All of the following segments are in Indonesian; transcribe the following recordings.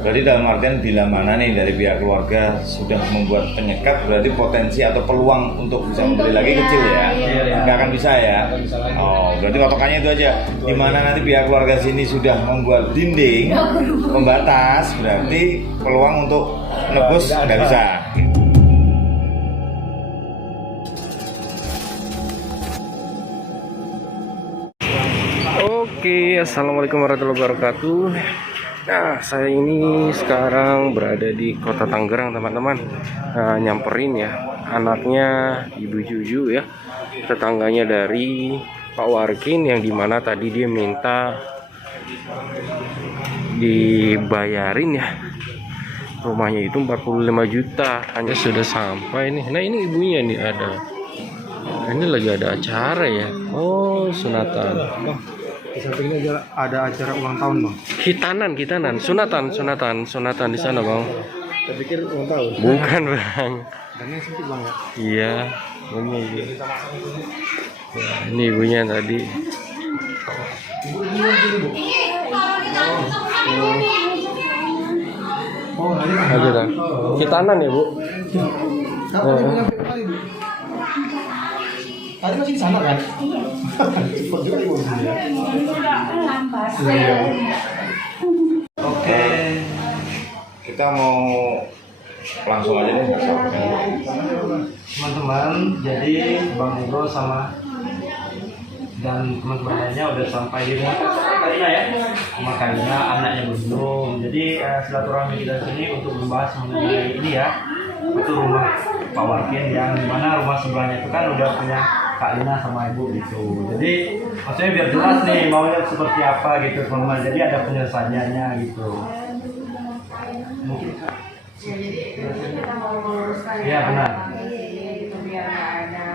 Berarti dalam artian bila mana nih dari pihak keluarga sudah membuat penyekat, berarti potensi atau peluang untuk bisa membeli lagi kecil ya? Nggak akan bisa ya? Oh, berarti patokannya itu aja. Di mana nanti pihak keluarga sini sudah membuat dinding pembatas, berarti peluang untuk nebus nggak bisa. Oke, assalamualaikum warahmatullahi wabarakatuh. Nah, saya ini sekarang berada di kota Tangerang, teman-teman. Nah, nyamperin ya anaknya Ibu Juju ya, tetangganya dari Pak Warkin, yang dimana tadi dia minta dibayarin ya rumahnya itu 45 juta. Hanya sudah sampai nih. Nah, ini ibunya nih ada. Ini lagi ada acara ya. Oh, sunatan. Di sampingnya ada acara ulang tahun, Bang. Hitanan, sunatan di sana, Bang. Saya pikir ulang tahun. Bukan, Bang. Dannya sempit, Bang ya. Iya, ini. Ya, ini ibunya tadi. Oh, Aja dah. Hitanan ya, Bu. Tadi masih di sana kan? Iya. Cepat juga ibu sini ya. Iya. Oke, kita mau langsung aja nih. Teman-teman, jadi Bang Ego sama dan teman-teman lainnya udah sampai di rumah Kalina ya. Rumah Kalina, anaknya belum. Jadi silaturahmi kita sini untuk membahas mengenai ini ya. Itu rumah Pak Warkin, yang dimana rumah sebelahnya itu kan udah punya Kak Lina sama Ibu gitu. Jadi maksudnya biar jelas nih maunya seperti apa gitu, teman-teman. Jadi ada penyelesaiannya gitu. Mungkin Kak. Ya, jadi kita mau meluruskan ya, benar. Itu biar nggak ada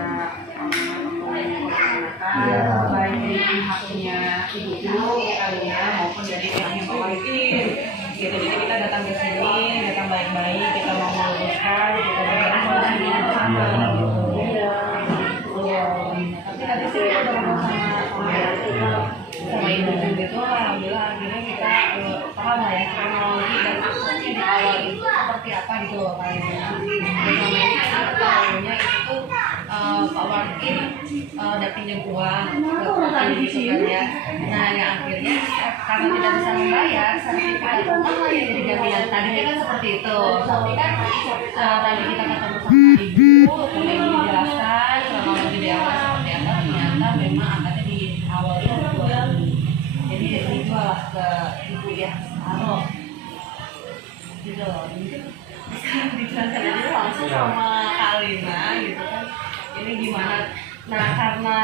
Ya. baik dari pihaknya Ibu Kalina maupun dari pihaknya Pak Warkin. Gitu, jadi kita datang ke sini, datang baik-baik, kita mau meluruskan, kita berjalan solusinya bersama. Tapi tadi sih kita ngomong sama Ibu juga itu, alhamdulillah akhirnya kita paham lah ya kronologi dan aksesnya di awal itu seperti apa gitu loh kayaknya. Selama ini kita ketahuinya itu tuh Pak Warkin udah pinjam uang ke Warkin gitu kan ya. Nah yang akhirnya karena tidak bisa membayar, sertifikat rumah lah yang jadi jaminan. Tadinya kan seperti itu. Tapi kan tadi kita ketemu sama Ibu, kemudian Ibu dijelaskan kronologi di awal seperti apa. Ternyata memang akadnya di awal itu dijual. Jadi dijual lah ke Ibu ya, taruh gitu loh. Mungkin bisa dijelaskan aja langsung sama Kak Lina gitu kan. Ini gimana? Nah karena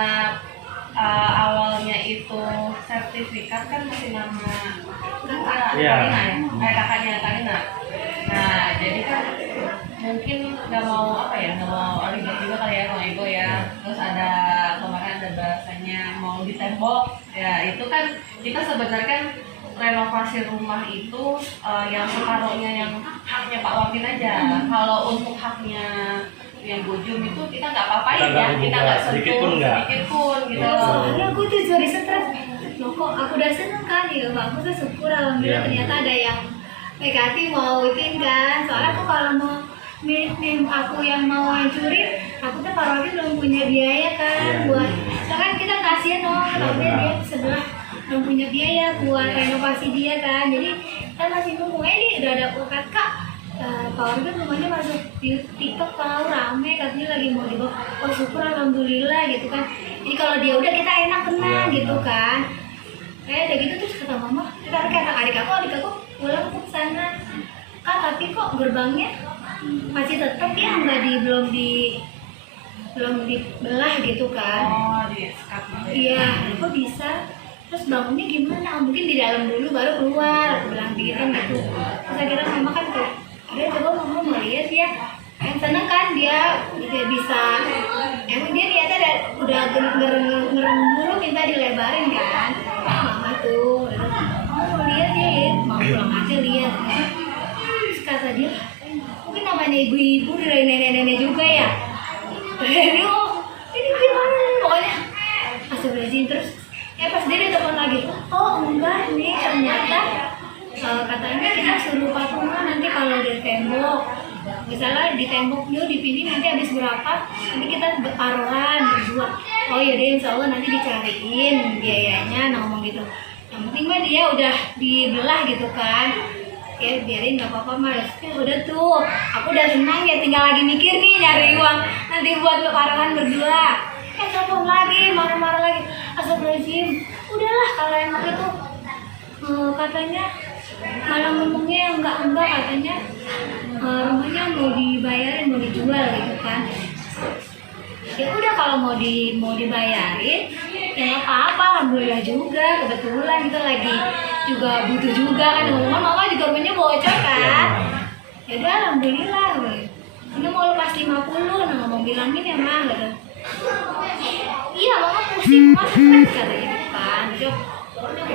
awalnya itu sertifikat kan masih nama kakak Kalina ya, kakaknya Kalina. Nah jadi kan mungkin nggak mau nggak mau ribet juga kali ya Bang Ego ya. Terus ada kemarin ada bahasanya mau ditembok ya, itu kan kita sebenarnya kan renovasi rumah itu yang separuhnya yang haknya Pak Warkin aja. Kalau untuk haknya yang bojum itu kita nggak apa-apain ya, kita nggak sentuh sedikit pun gitu loh. Karena aku tuh jadi stres, loh kok aku udah seneng kan ya Pak, aku tuh syukur alhamdulillah ternyata ada yang negatif mau itin kan. Soalnya aku kalau mau aku yang mau hancurin, aku tuh Pak Robi belum punya biaya kan buat, soalnya kita kasihan tapi dia sebelah belum punya biaya buat renovasi dia kan. Jadi kan masih nunggu ini udah ada ukat Kak. Pak Warga rumahnya masuk di TikTok, tahu rame katanya lagi mau dibawa. Oh syukur alhamdulillah gitu kan. Jadi kalau dia udah kita enak tenang gitu kan. Kayak udah gitu terus kata mama, kita kata adik aku pulang ke sana. Kak tapi kok gerbangnya masih tetap ya belum dibelah gitu kan. Oh di sekat gitu. Iya, kok bisa? Terus bangunnya gimana? Mungkin di dalam dulu baru keluar. Aku bilang gitu gitu. Terus akhirnya mama kan tuh dia coba mau melihat ya, yang seneng kan dia bisa, emang dia lihatnya udah ngerem dulu minta dilebarin kan, mama tuh, mau lihat ya, mau pulang aja lihat, terus kata dia, mungkin namanya ibu-ibu dari nenek-nenek juga ya, ini gimana pokoknya, astagfirullahaladzim. Terus pas dia ditelepon lagi, oh enggak nih ternyata katanya kita suruh patungan nanti kalau dari tembok, misalnya di tembok dulu dipilih nanti habis berapa, nanti kita taruhan berdua. Oh iya deh, insya Allah nanti dicariin biayanya, ngomong gitu. Yang penting mah dia udah dibelah gitu kan. Ya biarin nggak apa-apa mas, udah tuh aku udah senang ya, tinggal lagi mikir nih nyari uang nanti buat taruhan berdua. Telepon lagi, marah-marah lagi, astagfirullahaladzim. Udahlah kalau emang itu katanya malah ngomongnya enggak katanya rumahnya mau dibayarin, mau dijual gitu kan. Ya udah kalau mau dibayarin ya nggak apa-apa, alhamdulillah juga kebetulan kita lagi juga butuh juga kan, mama juga rumahnya bocor kan. Ya udah alhamdulillah, ini mau lepas 50, nah ngomong bilangin ya mah gitu. Iya mama pusing mas katanya gitu kan.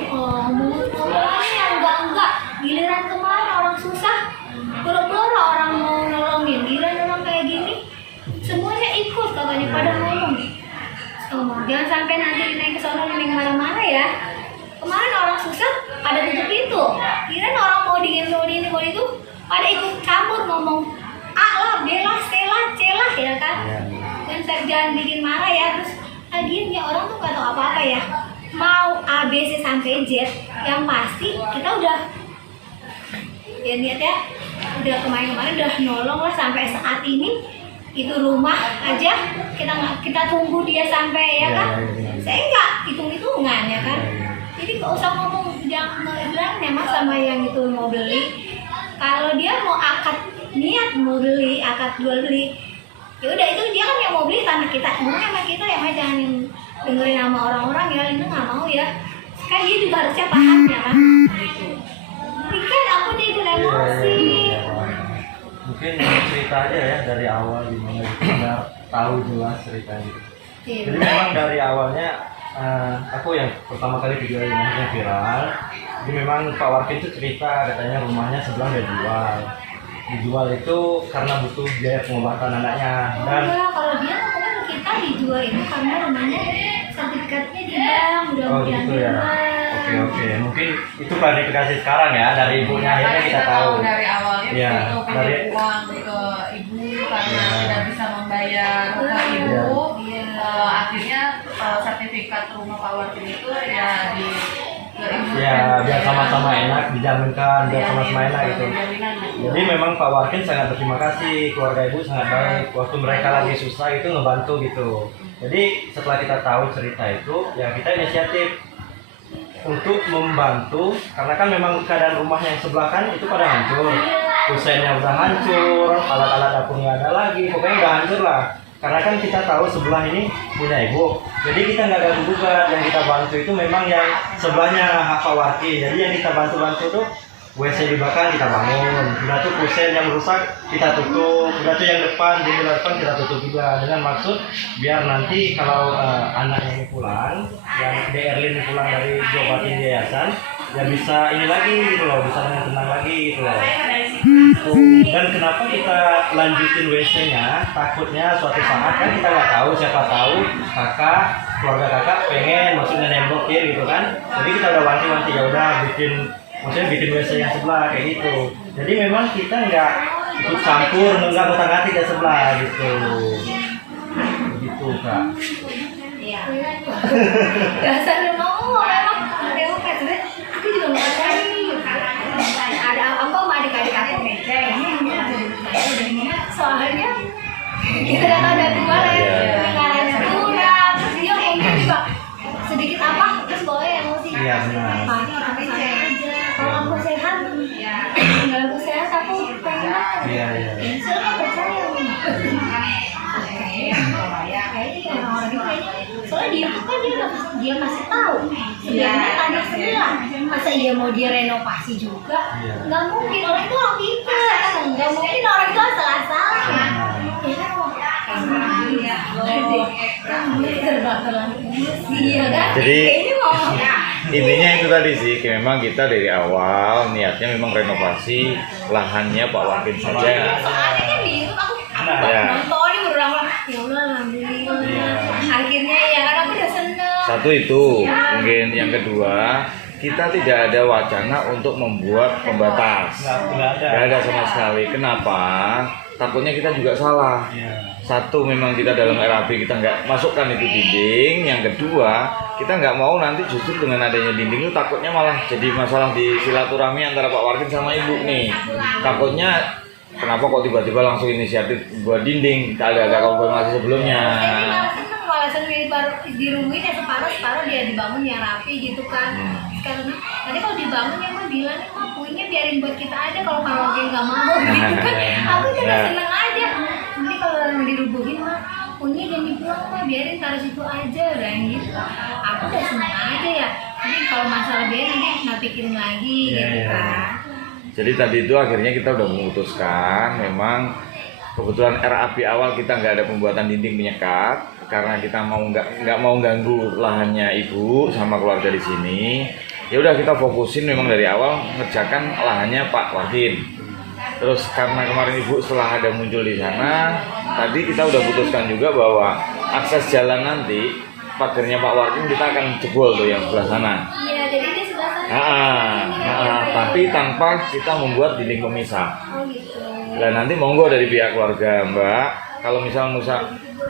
Ngomongnya enggak, giliran kemarin orang susah, boro-boro orang mau nolongin, giliran orang kayak gini semuanya ikut katanya pada ngomong. Jangan sampai nanti naik ke sana yang marah-marah ya. Kemarin orang susah pada tutup pintu, giliran orang mau dingin mau itu pada ikut campur ngomong A lah, B lah, C lah, C lah ya kan. Dan jangan bikin marah ya. Terus akhirnya orang tuh gak tahu apa-apa ya, mau A, B, C sampai Z, yang pasti kita udah ya niatnya udah kemarin-kemarin udah nolong lah sampai saat ini. Itu rumah aja kita tunggu dia sampai ya kan. Saya nggak hitung-hitungan ya kan. Jadi nggak usah ngomong, jangan bilang ya mas sama yang itu mau beli. Kalau dia mau niat mau beli, akad jual beli, ya udah itu dia kan yang mau beli tanah kita, ngomongnya sama kita ya mas, jangan yang dengerin sama orang-orang ya, itu nggak mau ya. Kan dia juga harusnya paham ya kan. Tapi kan aku jadi emosi. Mungkin cerita aja ya dari awal gimana kita tahu jelas ceritanya gitu. Jadi memang dari awalnya aku yang pertama kali video ini yang viral. Jadi memang Pak Warkin itu cerita katanya rumahnya sebelah dijual itu karena butuh biaya pengobatan anaknya. Dan kalau dia ngomongnya ke kita dijual itu karena rumahnya sertifikatnya di bank udah gitu ya. Oke, mungkin itu klarifikasi sekarang ya dari ibunya, akhirnya kita tahu. Dari awalnya ya, itu pinjam uang ke ibu karena tidak bisa membayar ke ibu. Akhirnya sertifikat rumah Pak Warkin itu ya di ke ibu. Ya, biar sama-sama enak dijaminkan, biar sama-sama enak gitu. Jadi memang Pak Warkin sangat berterima kasih, keluarga ibu sangat baik. Waktu mereka lagi susah itu ngebantu gitu. Jadi setelah kita tahu cerita itu, ya kita inisiatif untuk membantu, karena kan memang keadaan rumah yang sebelah kan itu pada hancur, kusennya udah hancur, alat-alat dapur nggak ada lagi, pokoknya udah hancur lah. Karena kan kita tahu sebelah ini punya ibu, jadi kita nggak ganggu gugat. Yang kita bantu itu memang yang sebelahnya hak Pak Warki. Jadi yang kita bantu tuh WC dibakar kita bangun, udah tuh kusen yang rusak kita tutup, udah tuh yang depan jendela depan kita tutup juga, dengan maksud biar nanti kalau anaknya ini pulang, yang Erlin pulang dari diobatin di yayasan, ya bisa ini lagi gitu loh, bisa dengan tenang lagi gitu loh. Dan kenapa kita lanjutin WC-nya? Takutnya suatu saat kan kita nggak tahu, siapa tahu keluarga kakak pengen maksudnya nemblokin gitu kan. Jadi kita udah wanti-wanti, ya udah bikin WC yang sebelah kayak gitu. Jadi memang kita nggak ikut campur, nggak ngutang-ngatik ke sebelah gitu. Begitu kak. Iya. Dasar mau memang aku juga nggak tahu. Ada apa adik-adik aku meceng. Soalnya kita datang dari luar ya, dengarannya kurang, terus dia mungkin juga sedikit apa, terus boleh emosi. Iya benar. Tapi saya aja. Kalau aku sehat, nggak aku sehat aku pengen banget. Iya. Saya percaya. Kayaknya orang-orang itu soalnya dia tuh kan dia masih tahu sebenarnya tanah sebelah, masa iya mau dia renovasi juga, nggak mungkin. Orang itu orang pintar, nggak mungkin orang itu asal-asalan. Jadi intinya itu tadi sih, memang kita dari awal niatnya memang renovasi lahannya Pak Warkin saja. Soalnya kan bingung aku nontonin berulang-ulang, ya Allah alhamdulillah. Akhirnya ya kan aku udah seneng. Satu itu, mungkin yang kedua kita tidak ada wacana untuk membuat pembatas. Nggak ada. Nggak ada sama sekali. Kenapa? Takutnya kita juga salah. Satu, memang kita dalam RAB kita nggak masukkan itu dinding. Yang kedua, kita nggak mau nanti justru dengan adanya dinding itu takutnya malah jadi masalah di silaturahmi antara Pak Warkin sama Ibu nih. Takutnya kenapa kok tiba-tiba langsung inisiatif buat dinding? Kita ada konfirmasi sebelumnya. Malah sendiri baru dirumuin ya separuh dia dibangun yang rapi gitu kan. Karena tadi kalau dibangun ya mah bilang mah puingnya biarin buat kita aja kalau Warkin nggak mau gitu kan. Aku juga seneng aja. Nanti kalau yang dirubuhin mah puingnya jangan dibuang mah biarin taruh situ aja udah gitu. Aku udah seneng aja ya. Jadi kalau masalah biaya nanti nggak pikirin lagi gitu kan. Jadi tadi itu akhirnya kita udah memutuskan memang kebetulan RAP awal kita nggak ada pembuatan dinding penyekat karena kita nggak mau ganggu lahannya Ibu sama keluarga di sini. Ya udah kita fokusin memang dari awal ngerjakan lahannya Pak Warkin. Terus karena kemarin Ibu setelah ada muncul di sana, tadi kita udah putuskan juga bahwa akses jalan nanti pagarnya Pak Warkin kita akan jebol tuh yang sebelah sana. Iya, jadi di sebelah sana. Tapi tanpa kita membuat dinding pemisah. Oh gitu. Nah nanti monggo dari pihak keluarga Mbak, kalau misal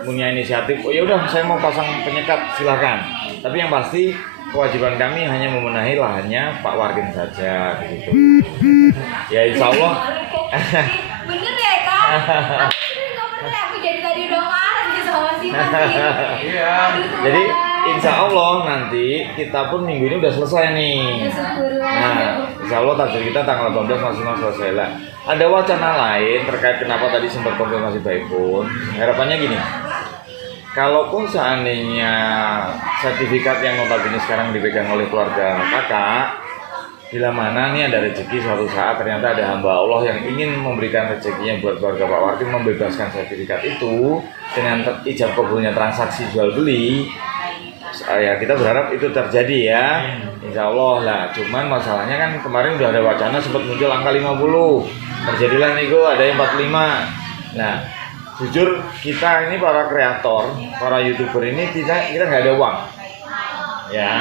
punya inisiatif, oh ya udah saya mau pasang penyekat silahkan. Tapi yang pasti kewajiban kami hanya memenahi lahannya Pak Warkin saja, begitu. Ya insya Allah. Bener ya Kak? Aku sendiri nggak pernah, aku jadi tadi udah marah gitu sama si Mas. Iya. Jadi insya Allah nanti kita pun minggu ini udah selesai nih. Nah, insya Allah target kita tanggal 18 maksimal selesai lah. Ada wacana lain terkait kenapa tadi sempat konfirmasi baik pun. Harapannya gini, kalaupun seandainya sertifikat yang notabene sekarang dipegang oleh keluarga kakak, bila mana nih ada rezeki suatu saat ternyata ada hamba Allah yang ingin memberikan rezekinya buat keluarga Pak Warkin membebaskan sertifikat itu dengan ijab kabulnya transaksi jual beli. Ya kita berharap itu terjadi ya, insya Allah lah. Cuman masalahnya kan kemarin udah ada wacana sempat muncul angka 50, terjadilah nego ada yang 45. Nah jujur kita ini para kreator, para YouTuber ini kita nggak ada uang, ya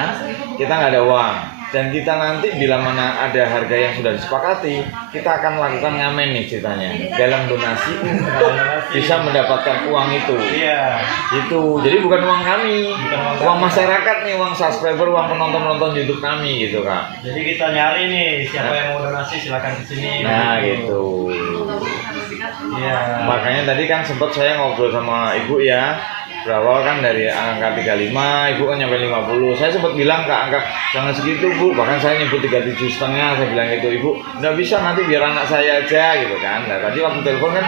kita nggak ada uang. Dan kita nanti bila mana ada harga yang sudah disepakati, kita akan melakukan ngamen nih ceritanya dalam donasi untuk bisa mendapatkan uang itu. Iya. Itu jadi bukan uang kami, uang masyarakat nih, uang subscriber, uang penonton YouTube kami gitu Kak. Jadi kita nyari nih siapa yang mau donasi silakan ke sini. Nah gitu. Iya. Makanya tadi kan sempat saya ngobrol sama Ibu ya. Berawal kan dari angka 35, Ibu kan nyampe 50. Saya sempat bilang ke angka jangan segitu Bu, bahkan saya nyebut 37,5. Saya bilang gitu, Ibu nggak bisa nanti biar anak saya aja gitu kan. Nah tadi waktu telepon kan,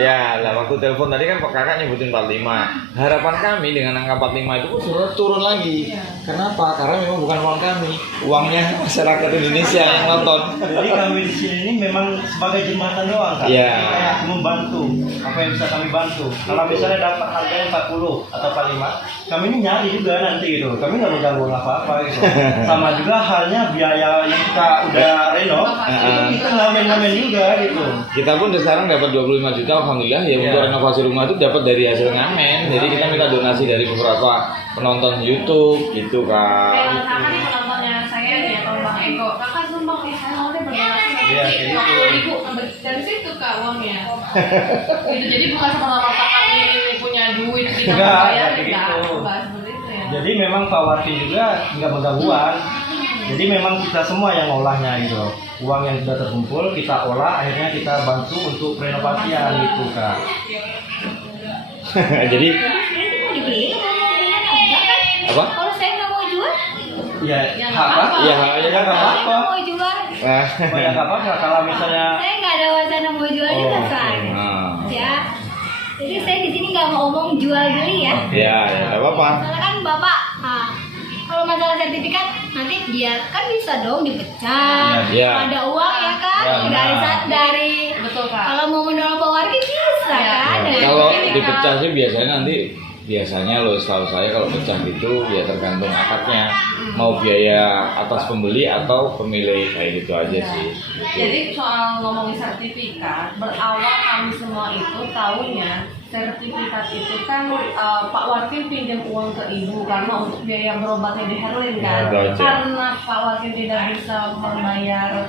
ya lah waktu telepon tadi kan kakak nyebutin 45. Harapan kami dengan angka 45 itu pun turun lagi. Kenapa? Karena memang bukan uang kami, uangnya masyarakat Indonesia yang nonton. Jadi kami di sini ini memang sebagai jembatan doang kan. Iya. Kayak membantu apa yang bisa kami bantu. Kalau misalnya dapat harganya 40 atau 45, kami ini nyari juga nanti gitu. Kami nggak mengganggu apa-apa gitu. Sama juga halnya biaya yang kita udah renov, itu kita ngamen-ngamen juga gitu. Kita pun sekarang dapat 25 juta alhamdulillah ya untuk renovasi rumah itu dapat dari hasil ngamen. Jadi kita minta donasi dari beberapa penonton YouTube gitu kan. Kayak kakak nih penontonnya saya nih atau Bang Eko, kakak sumpah saya mau deh berdonasi Iya, nanti kayak 50.000 dari situ Kak uangnya. Gitu, jadi bukan semata-mata kami punya duit kita Enggak, bayar, kayak enggak, gitu. bukan seperti itu ya. Jadi memang Pak Warkin juga nggak mengganggu uang. Jadi memang kita semua yang ngolahnya gitu. Uang yang sudah terkumpul kita olah, akhirnya kita bantu untuk renovasian gitu Kak. Jadi Ini mau dibeli atau mau gimana? Enggak kan? apa? Kalau saya nggak mau jual, Ya, Ya, hak nggak apa-apa. apa? Ya, Ya nggak saya apa-apa. nggak mau jual. Oh ya nggak apa-apa kalau misalnya Saya nggak ada wacana mau jual juga kan. Nah, Ya. Jadi saya di sini nggak mau ngomong jual beli ya. ya nggak apa-apa. Soalnya kan Bapak, kalau masalah sertifikat nanti dia kan bisa dong dipecah. Iya. Ada uang ya kan? Ya, dari Betul Kak. kalau mau menolong Pak Warkin bisa Ya. kan? Ya, Dari kalau sertifikat. dipecah sih biasanya loh setahu saya kalau pecah gitu ya tergantung akadnya mau biaya atas pembeli atau pemilik kayak gitu aja sih. Jadi soal ngomongin sertifikat, berawal kami semua itu tahunya sertifikat itu kan Pak Warkin pinjam uang ke ibu karena untuk biaya berobatnya di Herlin kan. Karena Pak Warkin tidak bisa membayar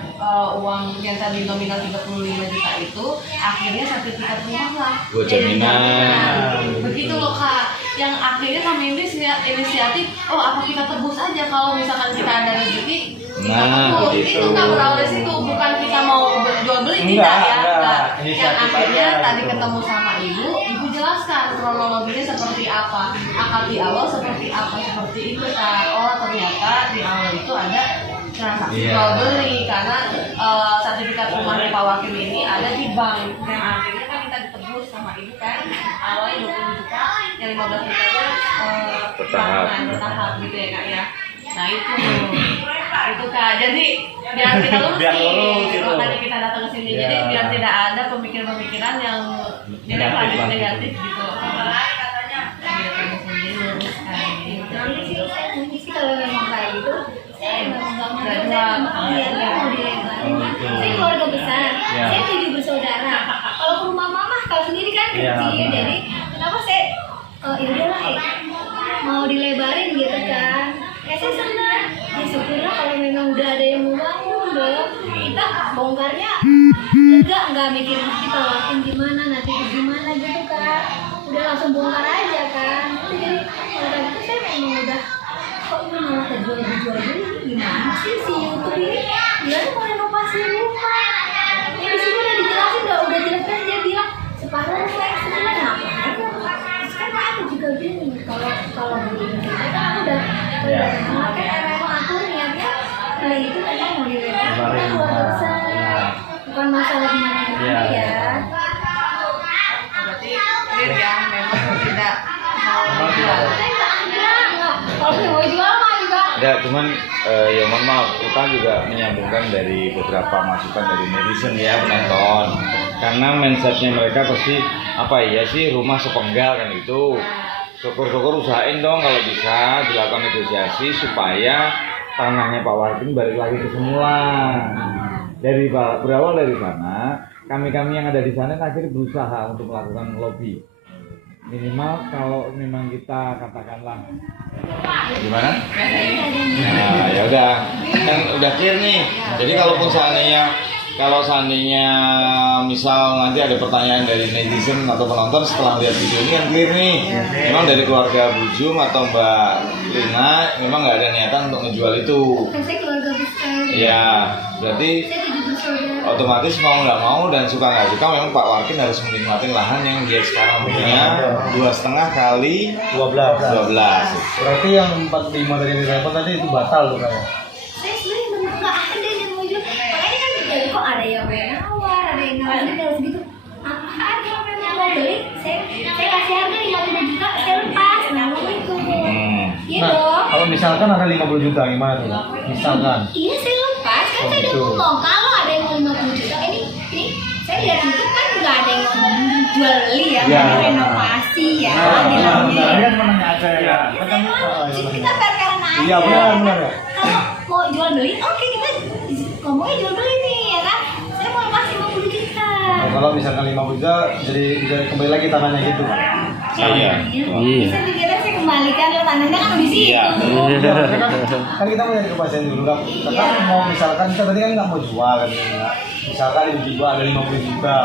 uang yang tadi nominal 35 juta itu, akhirnya sertifikat rumah lah. Buat jaminan. Begitu loh Kak. Yang akhirnya kami inisiatif, oh apa kita tebus aja kalau misalkan kita ada rezeki. Nah, begitu. Itu nggak berawal dari situ, bukan kita mau jual beli, tidak ya. Enggak. Yang akhirnya tadi ketemu sama ibu jelaskan kronologinya seperti apa, akad di awal seperti apa, seperti itu Kak. Oh ternyata di awal itu ada transaksi jual beli karena sertifikat rumahnya Pak Wakil ini ada di bank. Yang akhirnya kan kita ditebus sama ibu kan, awalnya 20 juta, yang 15 juta bertahap gitu ya Kak ya. Nah itu Kak. Jadi biar kita lurus nih, makanya kita datang ke sini. Jadi biar tidak ada pemikiran-pemikiran yang negatif gitu. Sih kalau memang kayak gitu, saya memang nggak mau dilebarin. Saya keluarga besar, saya 7 bersaudara. Kalau ke rumah mama, kalau sendiri kan kecil, jadi kenapa saya yaudahlah mau dilebarin gitu kan? Ya saya senang, ya syukurlah kalau memang udah ada yang mau bangun dong. Kita bongkarnya lega, nggak mikir kita lakuin gimana, nanti gimana gitu kan. Udah langsung bongkar aja kan. Jadi kalau kayak gitu saya memang udah kok ini malah kejual beli gimana sih si YouTube ini? Dia tuh mau renovasi rumah. Ya di sini udah dijelasin, udah jelas kan dia bilang separuh rumah yang sebenarnya apa? Sekarang aku juga bingung kalau begini. Kan aku udah makanya memang aku niatnya beli itu memang mau dilebarin keluarga besar, bukan masalah gimana ya. Berarti clear ya, memang tidak mau jual. Kalau mau jual mah juga. Ya, cuman ya mohon maaf, kita juga menyambungkan dari beberapa masukan dari netizen ya penonton. Karena mindsetnya mereka pasti apa ya sih rumah sepenggal kan gitu. Syukur-syukur usahain dong kalau bisa dilakukan negosiasi supaya tanahnya Pak Warkin balik lagi ke semula. Dari berawal dari sana, kami yang ada di sana akhirnya berusaha untuk melakukan lobby. Minimal kalau memang kita katakanlah gimana? Nah, ya udah kan udah clear nih. Jadi kalau seandainya misal nanti ada pertanyaan dari netizen atau penonton setelah lihat video ini kan clear nih. Memang dari keluarga Bu Jum atau Mbak Lina memang nggak ada niatan untuk ngejual itu. Saya keluarga besar. Ya, berarti Saya 7 bersaudara. otomatis mau nggak mau dan suka nggak suka memang Pak Warkin harus menikmati lahan yang dia sekarang punya 2,5 kali 12. Berarti yang 45 dari telepon tadi itu batal tuh kayak. Saya sebenarnya nggak ada yang mau jual. Makanya kan jadi kok ada yang nawar, ada yang nawar harus gitu. Apaan kalau memang mau beli, saya kasih harga 50 juta, saya lepas. Nah, itu. Iya dong. Kalau misalkan ada 50 juta gimana tuh? Misalkan. Iya saya lepas, kan saya udah ngomong kalau ada yang mau 50 juta ini saya lihat itu kan nggak ada yang ngomong jual beli ya, renovasi ya. Kan menanya aja ya. Kita fair-fairan aja. Iya benar ya. Kalau mau jual beli, oke kita ngomongnya jual beli nih ya kan. Saya mau lepas 50 juta. Nah, kalau misalkan 50 juta jadi bisa kembali lagi tanahnya gitu. Iya. Bisa dikira saya kembalikan lo tanahnya kan di situ. Kan kita mau nyari kepastian dulu kan. Kita mau misalkan kita tadi kan nggak mau jual kan ya. Misalkan ibu-ibu ada 50 juta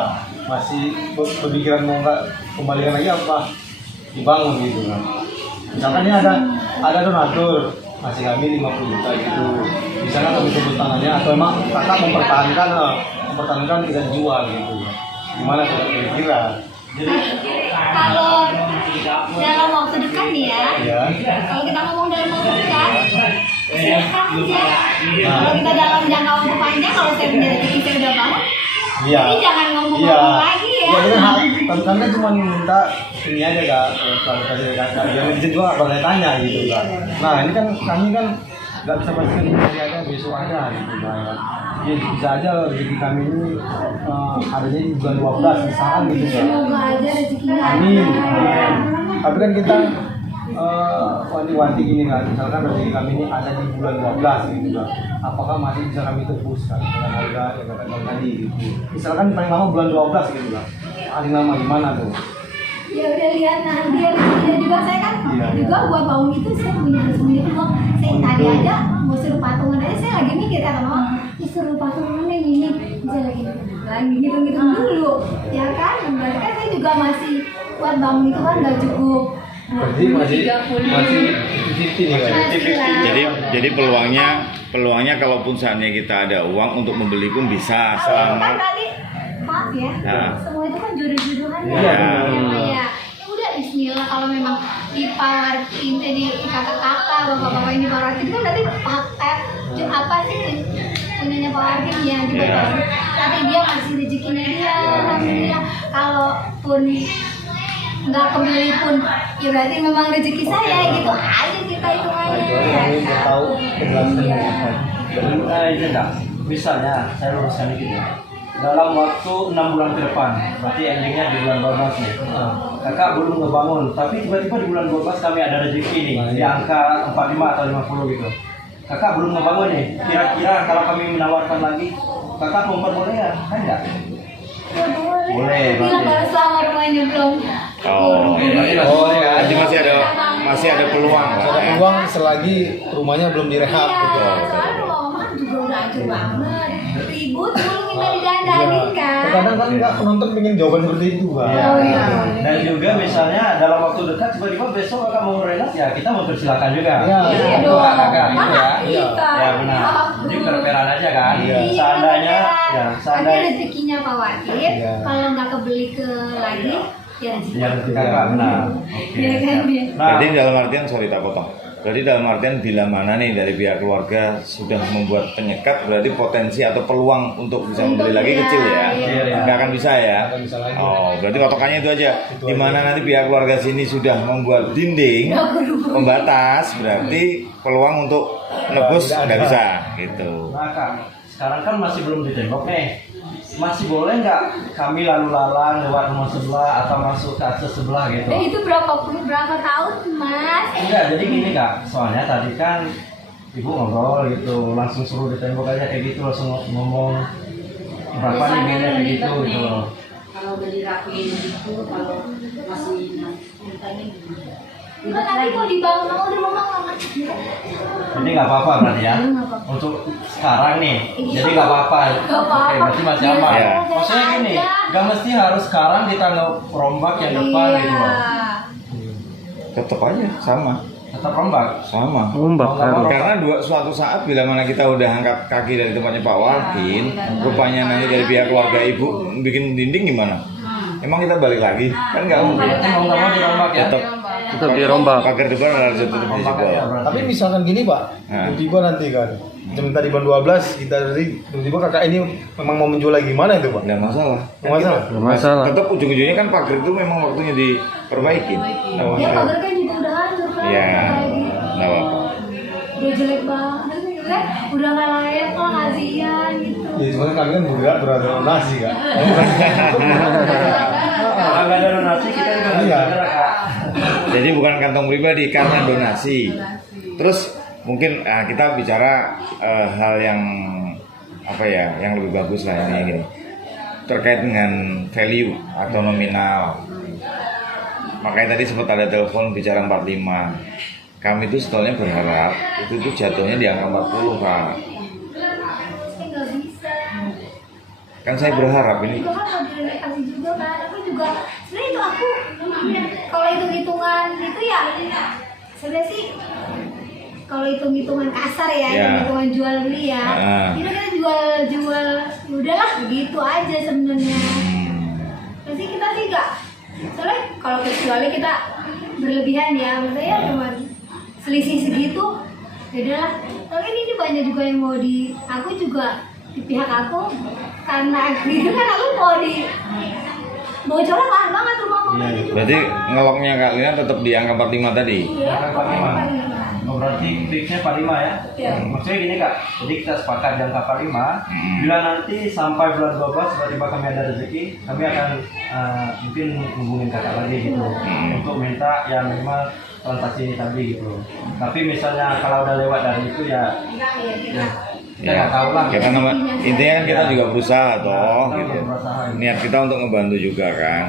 masih berpikiran mau nggak kembalikan lagi apa dibangun gitu kan. Misalkan ini ada donatur masih kami 50 juta gitu. Misalnya kami sebut tanahnya atau emang kakak mempertahankan tidak jual gitu. Gimana tidak kira-kira? Jadi Kalau dalam waktu dekat nih ya, kalau kita ngomong dalam waktu dekat, silakan aja. Kalau kita dalam jangka waktu panjang, kalau saya punya rezeki saya udah bangun, jadi jangan ngomong-ngomong lagi ya. Kan cuma minta ini aja kak, klarifikasi kakak. Yang izin juga bakal tanya gitu kan. Nah ini kan kami kan nggak bisa pastikan hari ada besok ada gitu kan. Ya bisa aja rezeki kami ini adanya di bulan 12 misalkan gitu kan. Semoga aja rezekinya ada. Amin. Tapi kan kita wanti-wanti gini kan, misalkan rezeki kami ini ada di bulan 12 gitu kan. Apakah masih bisa kami tebus kan dengan harga yang katakan tadi gitu. Misalkan paling lama bulan 12 gitu kan. Paling lama gimana tuh? Ya udah lihat, nah dia juga saya kan juga buat baung itu saya punya sendiri kok. Saya tadi aja mau suruh patungan aja saya lagi mikir kata mama, disuruh patungan ini saya lagi hitung-hitung dulu, ya kan? Berarti kan saya juga masih buat baung itu kan nggak cukup. Berarti masih 50-50 nih kan? Jadi peluangnya kalaupun seandainya kita ada uang untuk membeli pun bisa Kan selama tadi maaf ya, Nah. semua itu kan jodoh-jodohan Iya. ya. Udah Bismillah kalau memang dipawarkin di kakak-kakak, bapak-bapak ini dipawarkin kan nanti apa sih punyanya Pak Warkin ya juga kan. Tapi dia masih rezekinya dia, alhamdulillah. Kalaupun nggak kembali pun ya berarti memang rezeki saya gitu aja kita hitungannya. Kita tahu penjelasannya apa. Ini enggak. Misalnya saya luruskan dikit ya. Dalam waktu 6 bulan ke depan, berarti endingnya di bulan 12 nih. Kakak belum ngebangun, tapi tiba-tiba di bulan 12 kami ada rezeki nih di angka 45 atau 50 gitu. Kakak belum ngebangun nih. Kira-kira kalau kami menawarkan lagi, kakak memperboleh ya? Kan enggak? Ya boleh. Boleh, Bilang berarti. kalau selama rumahnya belum. Oh, Berarti jadi masih ada peluang lah. Ada Ya. peluang selagi rumahnya belum direhab Iya, gitu. soalnya rumah mama kan juga udah hancur banget. Ribut dulu minta didandanin kan. Terkadang kan nggak penonton pengen jawaban seperti itu kan. Iya. Oh, iya. Dan juga misalnya dalam waktu dekat tiba-tiba besok kakak mau renov ya kita mempersilakan juga. Iya. Iya Untuk dong. kakak gitu ya. Iya. Ya benar. Jadi kereperan aja kan. Iya. Seandainya ya Tapi seandainya rezekinya Pak Wakil, Iya. kalau nggak kebeli ke lagi, ya rezeki. ya rezeki kakak benar. Oke. Iya kan dia. Nah, Berarti dalam artian, sorry tak potong. Berarti dalam artian bila mana nih dari pihak keluarga sudah membuat penyekat, berarti potensi atau peluang untuk bisa membeli lagi kecil ya. Iya. Nggak akan bisa ya. Nggak bisa lagi. Oh, berarti patokannya itu aja. Di mana nanti pihak keluarga sini sudah membuat dinding pembatas, berarti peluang untuk nebus nggak bisa gitu. nah kak, sekarang kan masih belum ditembok nih. Masih boleh nggak kami lalu lalang lewat rumah sebelah atau masuk ke akses sebelah gitu? Itu berapa tahun Mas? Enggak, jadi gini kak, soalnya tadi kan ibu ngobrol gitu, langsung suruh ditembok aja kayak gitu, langsung ngomong berapa nih mainnya kayak gitu gitu loh. Kalau udah dirapiin gitu, kalau masih mintanya gimana? Kan tadi mau dibangun, mau di rumah nggak? Jadi nggak apa-apa berarti ya? Nggak apa-apa. Untuk sekarang nih, jadi nggak apa-apa. Nggak apa-apa. Oke, berarti masih aman. Iya. Maksudnya gini, nggak mesti harus sekarang kita ngerombak yang depan Iya. gitu loh. Tetap aja sama. Tetap rombak. Sama. Ombak Mau nggak mau, kan. Karena suatu saat bila mana kita udah angkat kaki dari tempatnya Pak Wakin, rupanya nanti dari pihak keluarga ibu bikin dinding gimana? Emang kita balik lagi? Kan nggak mungkin. Berarti mau nggak mau dirombak ya? Tetap dirombak. Pagar depan harus tetap Rombak dijebol. aja berarti. Tapi misalkan gini Pak, Nah. tiba-tiba nanti kan jam tadi bulan 12 kita tadi tiba-tiba kakak ini memang mau menjual lagi gimana itu Pak? Nggak masalah. Nggak masalah. Nggak masalah. Tetap ujung-ujungnya kan pagar itu memang waktunya diperbaikin. Nggak Ya masalah. pagar kan juga udah hancur kan. Ya, Apalagi nggak apa-apa. udah jelek banget gitu kan, udah nggak layak lah kasihan gitu. Ya sebenarnya kami kan juga berdonasi kan. Kalau nggak ada donasi kita juga nggak Iya. bisa gerak, kak. Jadi bukan kantong pribadi karena donasi. Terus mungkin kita bicara hal yang apa ya, yang lebih bagus lah ini gini. Terkait dengan value atau nominal. Makanya tadi sempat ada telepon bicara 45. Kami itu sebetulnya berharap itu tuh jatuhnya di angka 40 Pak. Saya nggak bisa. Kan saya berharap ini Juga kan mau direlokasi juga kan, aku juga sebenarnya itu aku kalau hitung-hitungan itu ya sebenarnya sih kalau hitung-hitungan kasar ya, Ya. hitung-hitungan jual beli ya, Ah. kita jual ya udahlah begitu aja sebenarnya. Pasti kita sih nggak, soalnya kalau kecuali kita berlebihan ya, maksudnya ya cuma selisih segitu, ya udahlah. Tapi ini banyak juga yang mau aku juga di pihak aku karena gitu kan aku mau bocoran mahal banget rumah mama Iya, itu juga. berarti ngeloknya Kak Lina tetap di angka 45 tadi. Iya, Angka 45. Oh, berarti fixnya 45 ya? Iya. Maksudnya gini kak, jadi kita sepakat di angka 45. Bila nanti sampai bulan 12 tiba-tiba kami ada rezeki, kami akan mungkin hubungin kakak lagi gitu untuk minta ya minimal transaksi ini tadi gitu. Tapi misalnya kalau udah lewat dari itu ya kita nggak tahu lah. Kita intinya kan kita juga berusaha toh Kita gitu. berusaha. Niat kita untuk ngebantu juga kan.